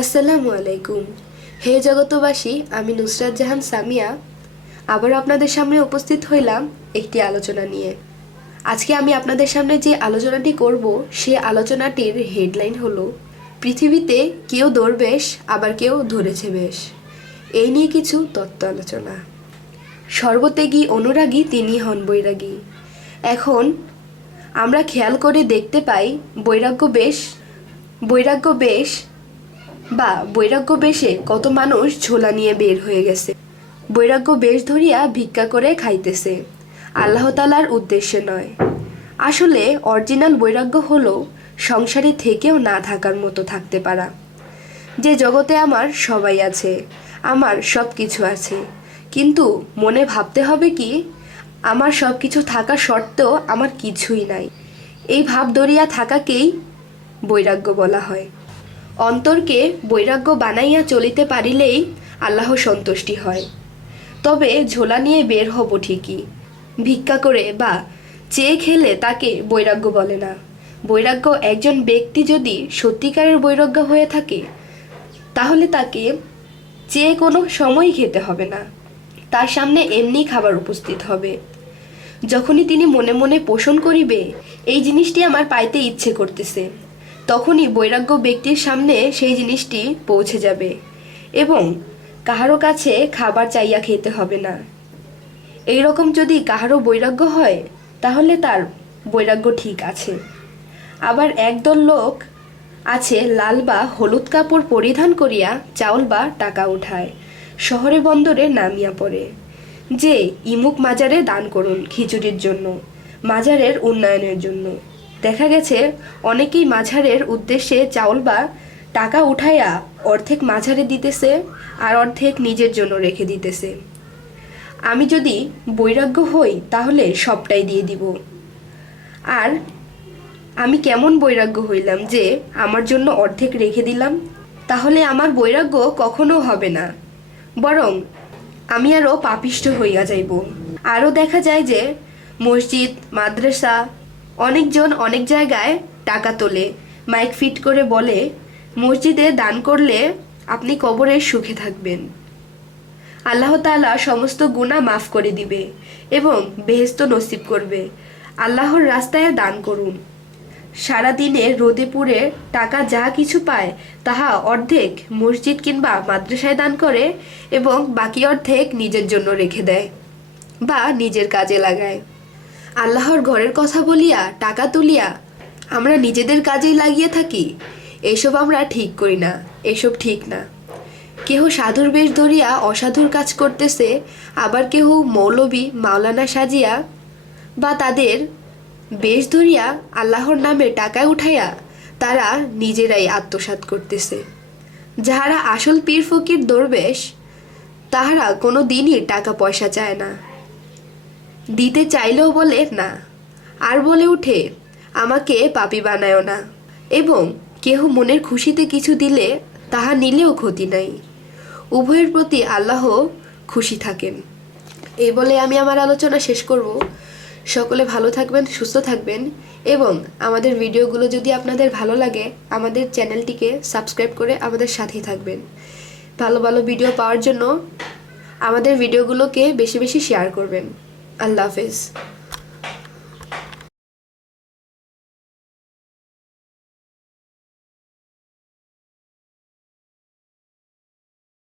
আসসালামু আলাইকুম। হে জগতবাসী, আমি নুসরাত জাহান সামিয়া আবার আপনাদের সামনে উপস্থিত হইলাম একটি আলোচনা নিয়ে। আজকে আমি আপনাদের সামনে যে আলোচনাটি করব সে আলোচনাটির হেডলাইন হলো পৃথিবীতে কেউ দরবেশ আবার কেউ ধরেছে বেশ। এই নিয়ে কিছু তত্ত্ব আলোচনা। সর্বত্যাগী অনুরাগী তিনি হন বৈরাগী। এখন আমরা খেয়াল করে দেখতে পাই বৈরাগ্য বেশ বা বৈরাগ্য বেশে কত মানুষ ঝোলা নিয়ে বের হয়ে গেছে। বৈরাগ্য বেশ ধরিয়া ভিক্ষা করে খাইতেছে, আল্লাহ তাআলার উদ্দেশ্যে নয়। আসলে অরিজিনাল বৈরাগ্য হলো সংসারে থেকেও না থাকার মতো থাকতে পারা। যে জগতে আমার সবাই আছে, আমার সব কিছু আছে, কিন্তু মনে ভাবতে হবে কি আমার সব কিছু থাকা সত্ত্বেও আমার কিছুই নাই। এই ভাব ধরিয়া থাকাকেই বৈরাগ্য বলা হয়। অন্তরকে বৈরাগ্য বানাইয়া চলিতে পারিলেই আল্লাহ সন্তুষ্টি হয়। তবে ঝোলা নিয়ে বের হব ঠিকই, ভিক্ষা করে বা চেয়ে খেলে তাকে বৈরাগ্য বলে না। বৈরাগ্য একজন ব্যক্তি যদি সত্যিকারের বৈরাগ্য হয়ে থাকে তাহলে তাকে চেয়ে কোনো সময়ই খেতে হবে না, তার সামনে এমনি খাবার উপস্থিত হবে। যখনই তিনি মনে মনে পোষণ করিবে এই জিনিসটি আমার পাইতে ইচ্ছে করতেছে, তখনই বৈরাগ্য ব্যক্তির সামনে সেই জিনিসটি পৌঁছে যাবে এবং কাহারো কাছে খাবার চাইয়া খেতে হবে না। এই রকম যদি কাহারো বৈরাগ্য হয় তাহলে তার বৈরাগ্য ঠিক আছে। আবার একদল লোক আছে লাল বা হলুদ কাপড় পরিধান করিয়া চাউল বা টাকা উঠায়, শহরে বন্দরে নামিয়া পড়ে যে ইমুক মাজারে দান করুন খিচুড়ির জন্য, মাজারের উন্নয়নের জন্য। দেখা গেছে অনেকেই মাঝারের উদ্দেশ্যে চাউল বা টাকা উঠাইয়া অর্ধেক মাঝারে দিতেছে আর অর্ধেক নিজের জন্য রেখে দিতেছে। আমি যদি বৈরাগ্য হই তাহলে সবটাই দিয়ে দিব। আর আমি কেমন বৈরাগ্য হইলাম যে আমার জন্য অর্ধেক রেখে দিলাম? তাহলে আমার বৈরাগ্য কখনো হবে না, বরং আমি আরও পাপিষ্ঠ হইয়া যাইব। আরও দেখা যায় যে মসজিদ, মাদ্রাসা, অনেকজন অনেক জায়গায় টাকা তোলে, মাইক ফিট করে বলে মসজিদে দান করলে আপনি কবরে সুখে থাকবেন, আল্লাহ তাআলা সমস্ত গুনাহ মাফ করে দিবে এবং বেহেশত নসিব করবে। আল্লাহর রাস্তায় দান করুন। সারাদিনে রোদে পুড়ে টাকা যা কিছু পায় তাহা অর্ধেক মসজিদ কিংবা মাদ্রাসায় দান করে এবং বাকি অর্ধেক নিজের জন্য রেখে দেয় বা নিজের কাজে লাগায়। আল্লাহর ঘরের কথা বলিয়া টাকা তুলিয়া আমরা নিজেদের কাজেই লাগিয়ে থাকি। এসব আমরা ঠিক করি না, এসব ঠিক না। কেহ সাধুর বেশ ধরিয়া অসাধুর কাজ করতেছে, আবার কেহ মৌলবী মাওলানা সাজিয়া বা তাদের বেশ ধরিয়া আল্লাহর নামে টাকা উঠাইয়া তারা নিজেরাই আত্মসাৎ করতেছে। যাহারা আসল পীর ফকির দরবেশ তাহারা কোনো দিনই টাকা পয়সা চায় না, দিতে চাইলেও বলে না, আর বলে উঠে আমাকে পাপী বানায়ও না। এবং কেহ মনের খুশিতে কিছু দিলে তাহা নিলেও ক্ষতি নাই, উভয়ের প্রতি আল্লাহ খুশি থাকেন। এই বলে আমি আমার আলোচনা শেষ করব। সকলে ভালো থাকবেন, সুস্থ থাকবেন এবং আমাদের ভিডিওগুলো যদি আপনাদের ভালো লাগে আমাদের চ্যানেলটিকে সাবস্ক্রাইব করে আমাদের সাথেই থাকবেন। ভালো ভালো ভিডিও পাওয়ার জন্য আমাদের ভিডিওগুলোকে বেশি বেশি শেয়ার করবেন। আল্লাহ হাফেজ।